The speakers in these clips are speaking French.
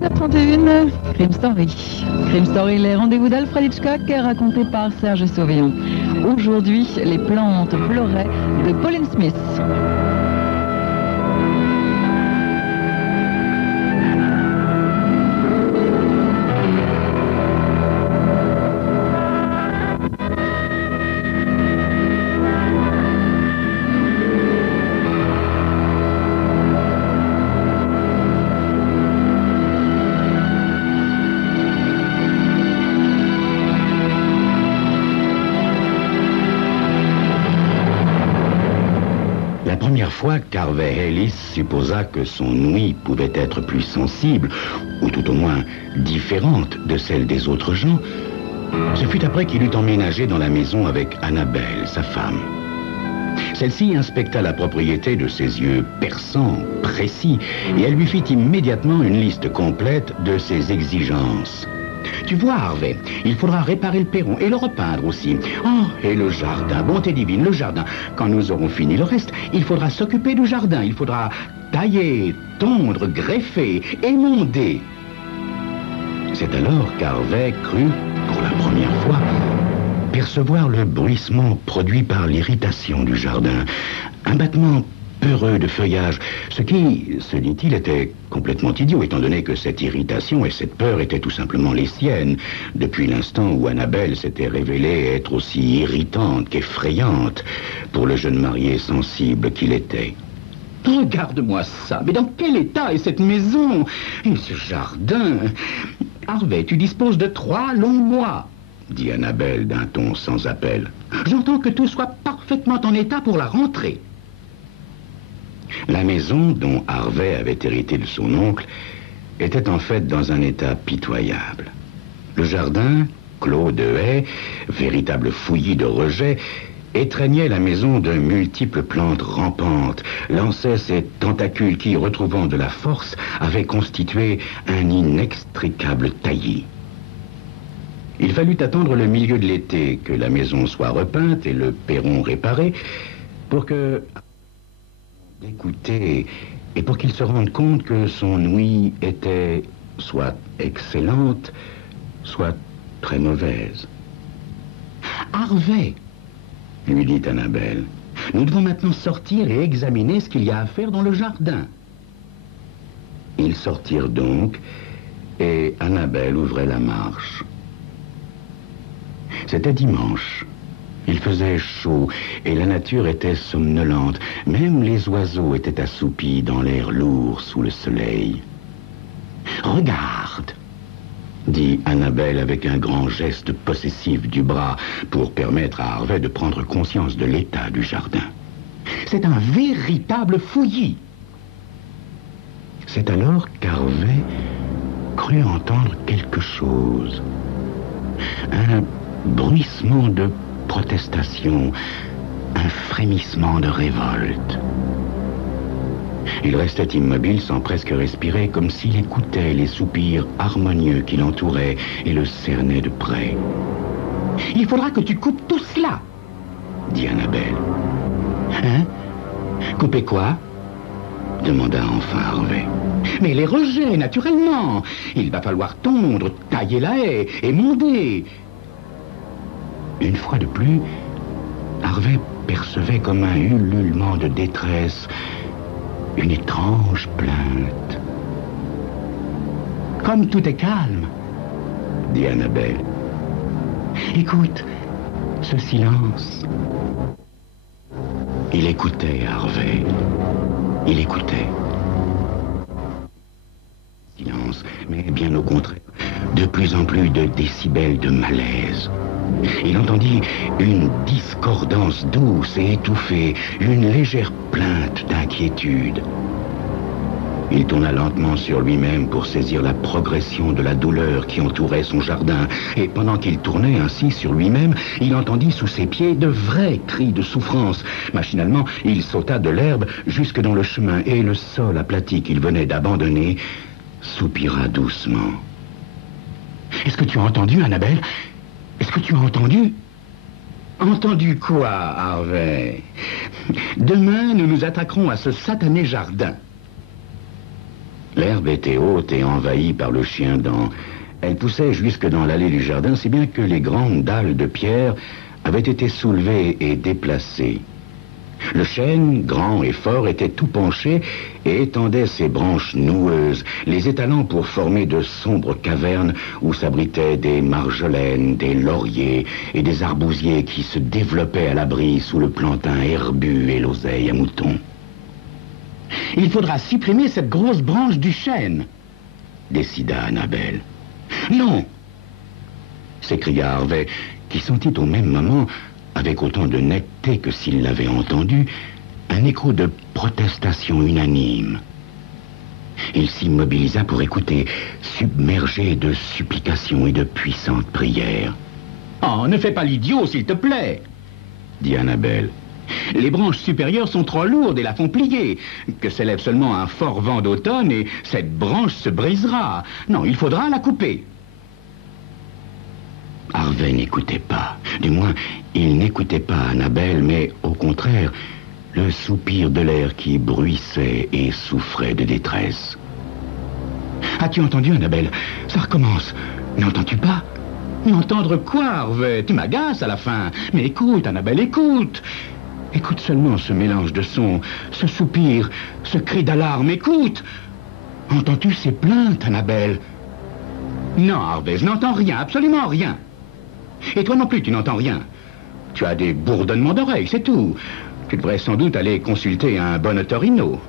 931, Crime Story. Crime Story, les rendez-vous d'Alfred Hitchcock, racontés par Serge Sauveillon. Aujourd'hui, les plantes pleuraient de Pauline Smith. La première fois qu'Harvey Ellis supposa que son ouïe pouvait être plus sensible, ou tout au moins différente de celle des autres gens, ce fut après qu'il eut emménagé dans la maison avec Annabelle, sa femme. Celle-ci inspecta la propriété de ses yeux perçants, précis, et elle lui fit immédiatement une liste complète de ses exigences. Tu vois, Harvey, il faudra réparer le perron et le repeindre aussi. Oh, et le jardin, bonté divine, le jardin. Quand nous aurons fini le reste, il faudra s'occuper du jardin. Il faudra tailler, tondre, greffer, émonder. C'est alors qu'Harvey crut, pour la première fois, percevoir le bruissement produit par l'irritation du jardin. Un battement peureux de feuillage, ce qui, se dit-il, était complètement idiot, étant donné que cette irritation et cette peur étaient tout simplement les siennes, depuis l'instant où Annabelle s'était révélée être aussi irritante qu'effrayante pour le jeune marié sensible qu'il était. Regarde-moi ça, mais dans quel état est cette maison et ce jardin? Harvey, tu disposes de 3 longs mois, dit Annabelle d'un ton sans appel. J'entends que tout soit parfaitement en état pour la rentrée. La maison, dont Harvey avait hérité de son oncle, était en fait dans un état pitoyable. Le jardin, clos de haies, véritable fouillis de rejets, étreignait la maison de multiples plantes rampantes, lançait ses tentacules qui, retrouvant de la force, avaient constitué un inextricable taillis. Il fallut attendre le milieu de l'été que la maison soit repeinte et le perron réparé pour que... d'écouter et pour qu'il se rende compte que son ouïe était soit excellente, soit très mauvaise. Harvey, lui dit Annabelle, nous devons maintenant sortir et examiner ce qu'il y a à faire dans le jardin. Ils sortirent donc et Annabelle ouvrait la marche. C'était dimanche. Il faisait chaud et la nature était somnolente. Même les oiseaux étaient assoupis dans l'air lourd sous le soleil. « Regarde !» dit Annabelle avec un grand geste possessif du bras pour permettre à Harvey de prendre conscience de l'état du jardin. « C'est un véritable fouillis !» C'est alors qu'Harvey crut entendre quelque chose. Un bruissement de protestation, un frémissement de révolte. Il restait immobile sans presque respirer, comme s'il écoutait les soupirs harmonieux qui l'entouraient et le cernaient de près. « Il faudra que tu coupes tout cela, » dit Annabelle. « Hein? Couper quoi ?» demanda enfin Harvey. « Mais les rejets, naturellement. Il va falloir tondre, tailler la haie, émonder. » Une fois de plus, Harvey percevait comme un ululement de détresse, une étrange plainte. « Comme tout est calme, » dit Annabelle. « Écoute, ce silence. » Il écoutait, Harvey. Il écoutait. Silence, mais bien au contraire, de plus en plus de décibels de malaise. Il entendit une discordance douce et étouffée, une légère plainte d'inquiétude. Il tourna lentement sur lui-même pour saisir la progression de la douleur qui entourait son jardin. Et pendant qu'il tournait ainsi sur lui-même, il entendit sous ses pieds de vrais cris de souffrance. Machinalement, il sauta de l'herbe jusque dans le chemin et le sol aplati qu'il venait d'abandonner soupira doucement. « Est-ce que tu as entendu, Annabelle ? Est-ce que tu as entendu ?» « Entendu quoi, Harvey ? Demain, nous nous attaquerons à ce satané jardin. » L'herbe était haute et envahie par le chien-dent. Elle poussait jusque dans l'allée du jardin, si bien que les grandes dalles de pierre avaient été soulevées et déplacées. Le chêne, grand et fort, était tout penché et étendait ses branches noueuses, les étalant pour former de sombres cavernes où s'abritaient des marjolaines, des lauriers et des arbousiers qui se développaient à l'abri sous le plantain herbu et l'oseille à mouton. « Il faudra supprimer cette grosse branche du chêne, » décida Annabelle. « Non !» s'écria Harvey, qui sentit au même moment, avec autant de netteté que s'il l'avait entendu, un écho de protestation unanime. Il s'immobilisa pour écouter, submergé de supplications et de puissantes prières. « Oh, ne fais pas l'idiot, s'il te plaît !» dit Annabelle. « Les branches supérieures sont trop lourdes et la font plier. Que s'élève seulement un fort vent d'automne et cette branche se brisera. Non, il faudra la couper. » Harvey n'écoutait pas. Du moins, il n'écoutait pas Annabelle, mais au contraire, le soupir de l'air qui bruissait et souffrait de détresse. « As-tu entendu, Annabelle? Ça recommence. N'entends-tu pas? » « Entendre quoi, Harvey? Tu m'agaces à la fin. Mais écoute, Annabelle, écoute. Écoute seulement ce mélange de sons, ce soupir, ce cri d'alarme. Écoute. Entends-tu ces plaintes, Annabelle? Non, Harvey, je n'entends rien, absolument rien. Et toi non plus, tu n'entends rien. Tu as des bourdonnements d'oreilles, c'est tout. Tu devrais sans doute aller consulter un bon otorino.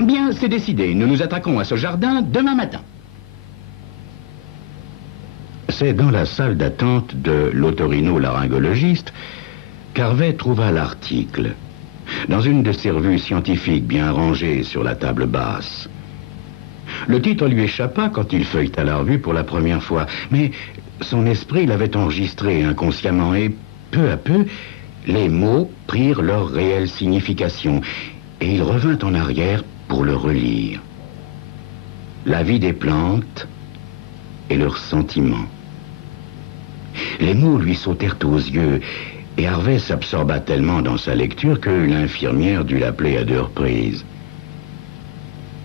Bien, c'est décidé. Nous nous attaquons à ce jardin demain matin. C'est dans la salle d'attente de l'otorino-laryngologiste qu'Harvey trouva l'article, dans une de ses revues scientifiques bien rangées sur la table basse. Le titre lui échappa quand il feuilleta la revue pour la première fois, mais son esprit l'avait enregistré inconsciemment et, peu à peu, les mots prirent leur réelle signification et il revint en arrière pour le relire. La vie des plantes et leurs sentiments. Les mots lui sautèrent aux yeux et Harvey s'absorba tellement dans sa lecture que l'infirmière dut l'appeler à 2 reprises.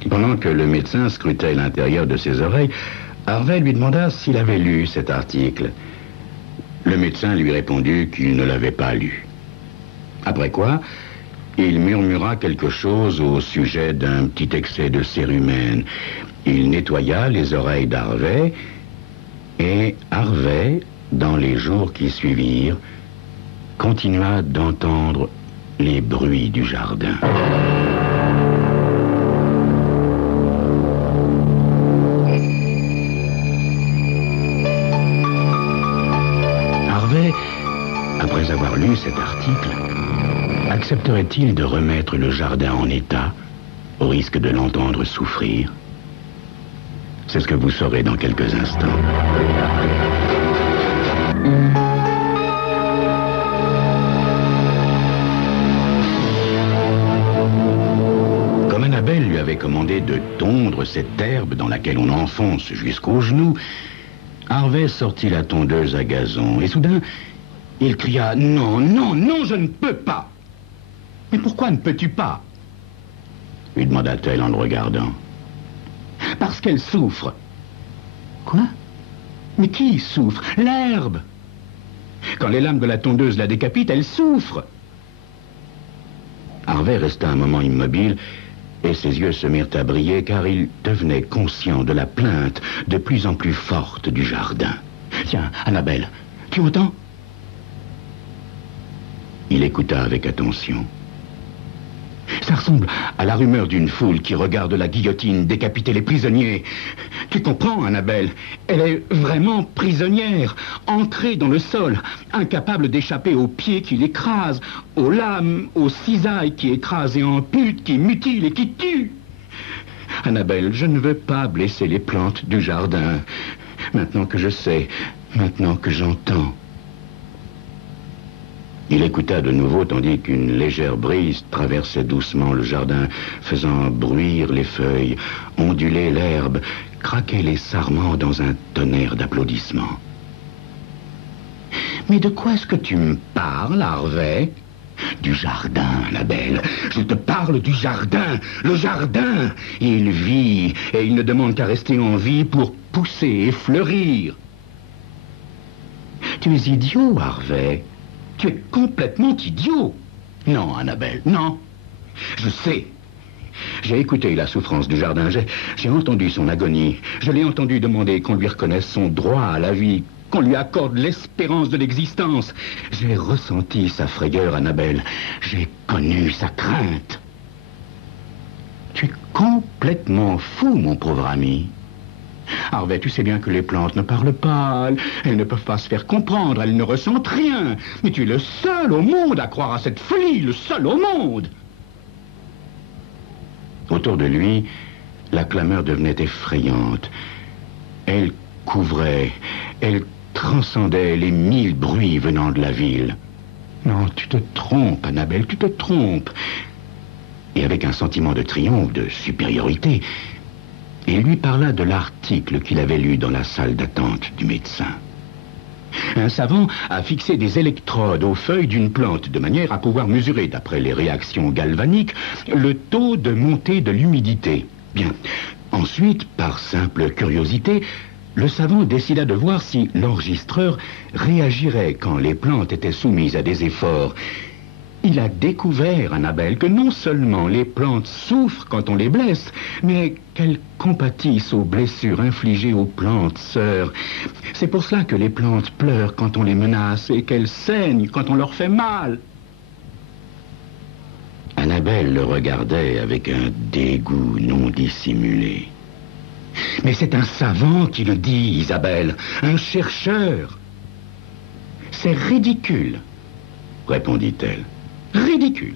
Pendant que le médecin scrutait l'intérieur de ses oreilles, Harvey lui demanda s'il avait lu cet article. Le médecin lui répondit qu'il ne l'avait pas lu. Après quoi, il murmura quelque chose au sujet d'un petit excès de cérumen. Il nettoya les oreilles d'Harvey et Harvey, dans les jours qui suivirent, continua d'entendre les bruits du jardin. Harvey, après avoir lu cet article, accepterait-il de remettre le jardin en état, au risque de l'entendre souffrir? C'est ce que vous saurez dans quelques instants. Comme Annabelle lui avait commandé de tondre cette herbe dans laquelle on enfonce jusqu'aux genoux, Harvey sortit la tondeuse à gazon et soudain, il cria « Non, non, non, je ne peux pas !»« Mais pourquoi ne peux-tu pas ?» lui demanda-t-elle en le regardant. « Parce qu'elle souffre. »« Quoi? Mais qui souffre? L'herbe. Quand les lames de la tondeuse la décapitent, elle souffre. » Harvey resta un moment immobile et ses yeux se mirent à briller car il devenait conscient de la plainte de plus en plus forte du jardin. « Tiens, Annabelle, tu entends? » Il écouta avec attention. Ça ressemble à la rumeur d'une foule qui regarde la guillotine décapiter les prisonniers. Tu comprends, Annabelle? Elle est vraiment prisonnière, ancrée dans le sol, incapable d'échapper aux pieds qui l'écrasent, aux lames, aux cisailles qui écrasent et amputent, qui mutilent et qui tuent. Annabelle, je ne veux pas blesser les plantes du jardin. Maintenant que je sais, maintenant que j'entends. Il écouta de nouveau tandis qu'une légère brise traversait doucement le jardin, faisant bruire les feuilles, onduler l'herbe, craquer les sarments dans un tonnerre d'applaudissements. « Mais de quoi est-ce que tu me parles, Harvey? Du jardin, Annabelle. Je te parle du jardin. Le jardin. Il vit et il ne demande qu'à rester en vie pour pousser et fleurir. Tu es idiot, Harvey. Tu es complètement idiot. Non, Annabelle, non. Je sais. J'ai écouté la souffrance du jardin. J'ai entendu son agonie. Je l'ai entendu demander qu'on lui reconnaisse son droit à la vie, qu'on lui accorde l'espérance de l'existence. J'ai ressenti sa frayeur, Annabelle. J'ai connu sa crainte. Tu es complètement fou, mon pauvre ami. Harvey, tu sais bien que les plantes ne parlent pas, elles ne peuvent pas se faire comprendre, elles ne ressentent rien. Mais tu es le seul au monde à croire à cette folie, le seul au monde. Autour de lui, la clameur devenait effrayante. Elle couvrait, elle transcendait les 1000 bruits venant de la ville. Non, tu te trompes, Annabelle, tu te trompes. Et avec un sentiment de triomphe, de supériorité, il lui parla de l'article qu'il avait lu dans la salle d'attente du médecin. Un savant a fixé des électrodes aux feuilles d'une plante de manière à pouvoir mesurer, d'après les réactions galvaniques, le taux de montée de l'humidité. Bien. Ensuite, par simple curiosité, le savant décida de voir si l'enregistreur réagirait quand les plantes étaient soumises à des efforts. Il a découvert, Annabelle, que non seulement les plantes souffrent quand on les blesse, mais qu'elles compatissent aux blessures infligées aux plantes sœurs. C'est pour cela que les plantes pleurent quand on les menace et qu'elles saignent quand on leur fait mal. Annabelle le regardait avec un dégoût non dissimulé. Mais c'est un savant qui le dit, Isabelle, un chercheur. C'est ridicule, répondit-elle. Ridicule.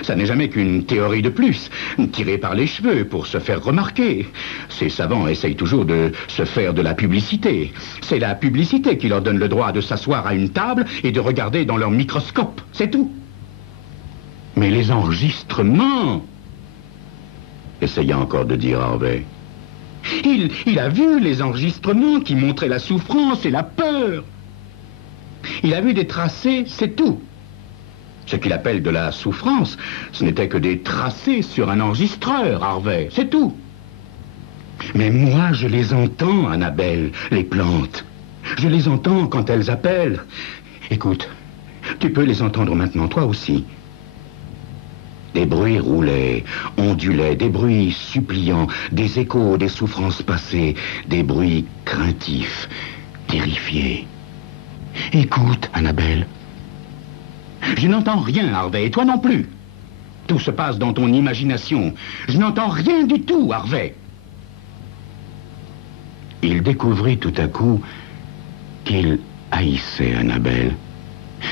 Ça n'est jamais qu'une théorie de plus, tirée par les cheveux pour se faire remarquer. Ces savants essayent toujours de se faire de la publicité. C'est la publicité qui leur donne le droit de s'asseoir à une table et de regarder dans leur microscope. C'est tout. Mais les enregistrements... Essaya encore de dire Harvey. Il a vu les enregistrements qui montraient la souffrance et la peur. Il a vu des tracés, c'est tout. Ce qu'il appelle de la souffrance, ce n'était que des tracés sur un enregistreur, Harvey, c'est tout. Mais moi, je les entends, Annabelle, les plantes. Je les entends quand elles appellent. Écoute, tu peux les entendre maintenant, toi aussi. Des bruits roulaient, ondulaient, des bruits suppliants, des échos des souffrances passées, des bruits craintifs, terrifiés. Écoute, Annabelle. Je n'entends rien, Harvey, et toi non plus. Tout se passe dans ton imagination. Je n'entends rien du tout, Harvey. Il découvrit tout à coup qu'il haïssait Annabelle,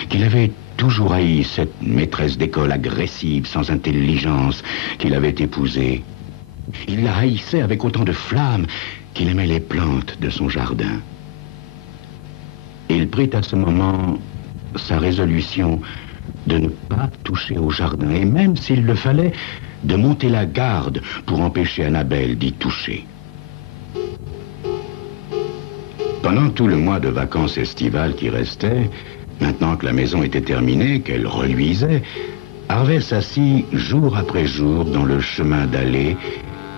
qu'il avait toujours haï cette maîtresse d'école agressive, sans intelligence, qu'il avait épousée. Il la haïssait avec autant de flamme qu'il aimait les plantes de son jardin. Il prit à ce moment sa résolution de ne pas toucher au jardin, et même s'il le fallait, de monter la garde pour empêcher Annabelle d'y toucher. Pendant tout le mois de vacances estivales qui restait, maintenant que la maison était terminée, qu'elle reluisait, Harvey s'assit jour après jour dans le chemin d'allée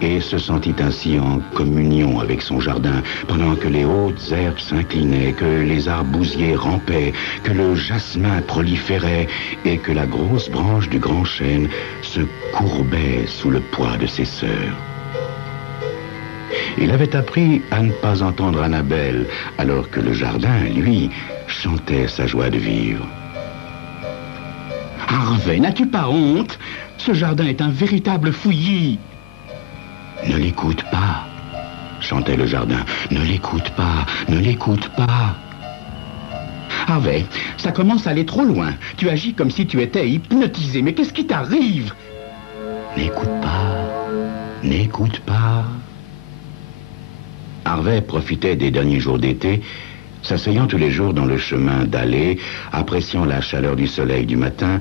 et se sentit ainsi en communion avec son jardin, pendant que les hautes herbes s'inclinaient, que les arbousiers rampaient, que le jasmin proliférait et que la grosse branche du grand chêne se courbait sous le poids de ses sœurs. Il avait appris à ne pas entendre Annabelle, alors que le jardin, lui, chantait sa joie de vivre. Harvey, n'as-tu pas honte? Ce jardin est un véritable fouillis. Ne l'écoute pas, chantait le jardin. Ne l'écoute pas, ne l'écoute pas. Harvey, ça commence à aller trop loin. Tu agis comme si tu étais hypnotisé. Mais qu'est-ce qui t'arrive? N'écoute pas, n'écoute pas. Harvey profitait des derniers jours d'été, s'asseyant tous les jours dans le chemin d'allée, appréciant la chaleur du soleil du matin,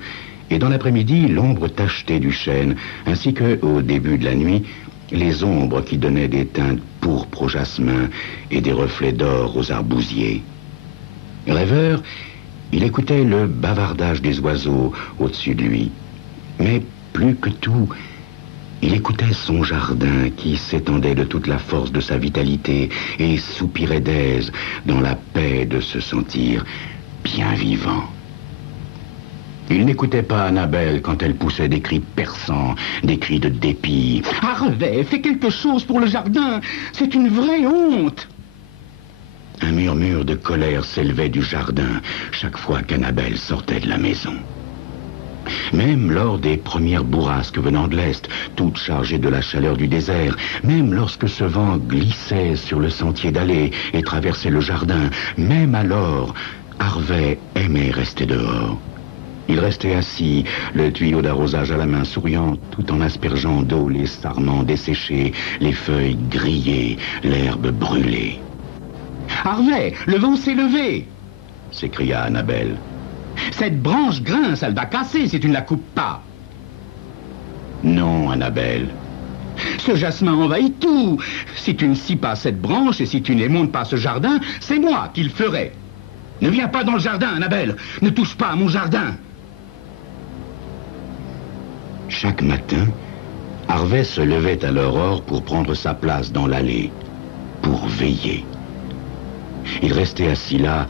et dans l'après-midi, l'ombre tachetée du chêne, ainsi que, au début de la nuit, les ombres qui donnaient des teintes pourpres au jasmin et des reflets d'or aux arbousiers. Rêveur, Il écoutait le bavardage des oiseaux au-dessus de lui. Mais plus que tout, il écoutait son jardin qui s'étendait de toute la force de sa vitalité et soupirait d'aise dans la paix de se sentir bien vivant. Il n'écoutait pas Annabelle quand elle poussait des cris perçants, des cris de dépit. « Harvey, fais quelque chose pour le jardin, c'est une vraie honte !» Un murmure de colère s'élevait du jardin chaque fois qu'Annabelle sortait de la maison. Même lors des premières bourrasques venant de l'Est, toutes chargées de la chaleur du désert, même lorsque ce vent glissait sur le sentier d'allée et traversait le jardin, même alors, Harvey aimait rester dehors. Il restait assis, le tuyau d'arrosage à la main, souriant, tout en aspergeant d'eau les sarments desséchés, les feuilles grillées, l'herbe brûlée. « Harvey, le vent s'est levé !» s'écria Annabelle. « Cette branche grince, elle va casser si tu ne la coupes pas. » « Non, Annabelle. Ce jasmin envahit tout. Si tu ne scies pas cette branche et si tu n'émontes pas ce jardin, c'est moi qui le ferai. Ne viens pas dans le jardin, Annabelle. Ne touche pas à mon jardin. » Chaque matin, Harvey se levait à l'aurore pour prendre sa place dans l'allée, pour veiller. Il restait assis là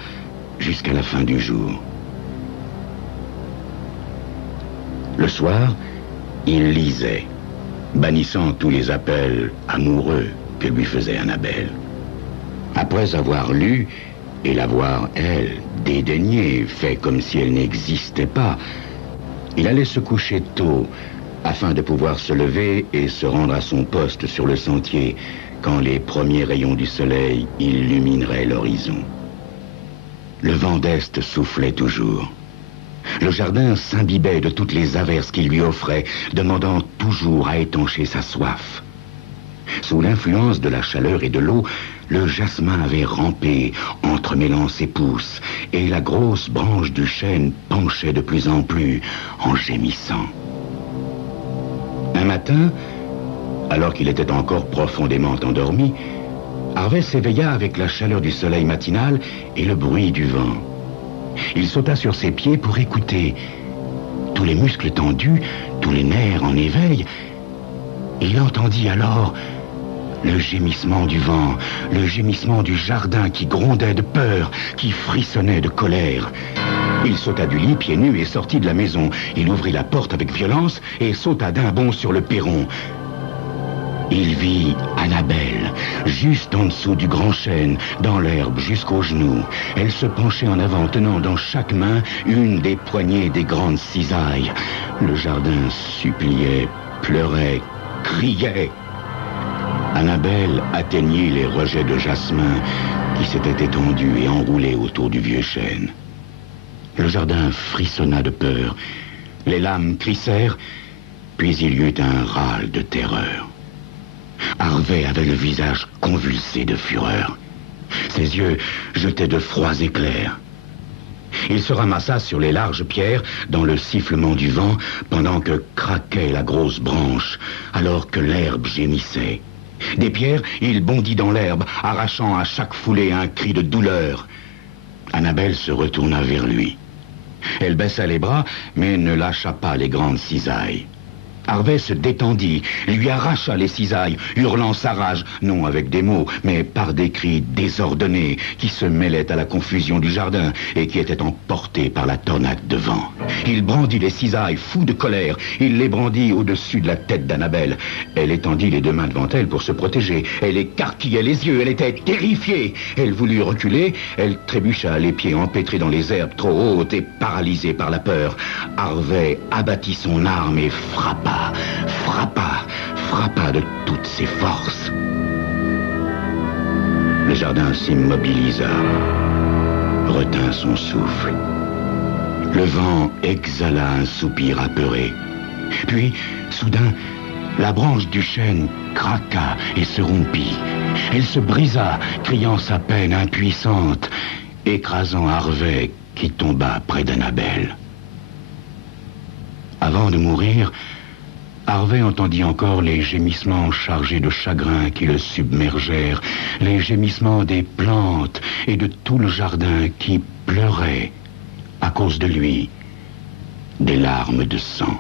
jusqu'à la fin du jour. Le soir, il lisait, bannissant tous les appels amoureux que lui faisait Annabelle. Après avoir lu et l'avoir, elle, dédaignée, fait comme si elle n'existait pas, il allait se coucher tôt afin de pouvoir se lever et se rendre à son poste sur le sentier quand les premiers rayons du soleil illumineraient l'horizon. Le vent d'Est soufflait toujours. Le jardin s'imbibait de toutes les averses qu'il lui offrait, demandant toujours à étancher sa soif. Sous l'influence de la chaleur et de l'eau, le jasmin avait rampé, entremêlant ses pousses, et la grosse branche du chêne penchait de plus en plus, en gémissant. Un matin, alors qu'il était encore profondément endormi, Harvey s'éveilla avec la chaleur du soleil matinal et le bruit du vent. Il sauta sur ses pieds pour écouter. Tous les muscles tendus, tous les nerfs en éveil, et il entendit alors le gémissement du vent, le gémissement du jardin qui grondait de peur, qui frissonnait de colère. Il sauta du lit pieds nus et sortit de la maison. Il ouvrit la porte avec violence et sauta d'un bond sur le perron. Il vit Annabelle, juste en dessous du grand chêne, dans l'herbe jusqu'aux genoux. Elle se penchait en avant, tenant dans chaque main une des poignées des grandes cisailles. Le jardin suppliait, pleurait, criait. Annabelle atteignit les rejets de jasmin qui s'étaient étendus et enroulés autour du vieux chêne. Le jardin frissonna de peur. Les lames crissèrent, puis il y eut un râle de terreur. Harvey avait le visage convulsé de fureur. Ses yeux jetaient de froids éclairs. Il se ramassa sur les larges pierres dans le sifflement du vent pendant que craquait la grosse branche, alors que l'herbe gémissait. Des pierres, il bondit dans l'herbe, arrachant à chaque foulée un cri de douleur. Annabelle se retourna vers lui. Elle baissa les bras, mais ne lâcha pas les grandes cisailles. Harvey se détendit, lui arracha les cisailles, hurlant sa rage, non avec des mots, mais par des cris désordonnés qui se mêlaient à la confusion du jardin et qui étaient emportés par la tornade de vent. Il brandit les cisailles, fou de colère. Il les brandit au-dessus de la tête d'Annabelle. Elle étendit les deux mains devant elle pour se protéger. Elle écarquillait les yeux, elle était terrifiée. Elle voulut reculer, elle trébucha, les pieds empêtrés dans les herbes trop hautes et paralysée par la peur. Harvey abattit son arme et frappa de toutes ses forces. Le jardin s'immobilisa, retint son souffle. Le vent exhala un soupir apeuré. Puis, soudain, la branche du chêne craqua et se rompit. Elle se brisa, criant sa peine impuissante, écrasant Harvey qui tomba près d'Annabelle. Avant de mourir, Harvey entendit encore les gémissements chargés de chagrin qui le submergèrent, les gémissements des plantes et de tout le jardin qui pleurait à cause de lui, des larmes de sang.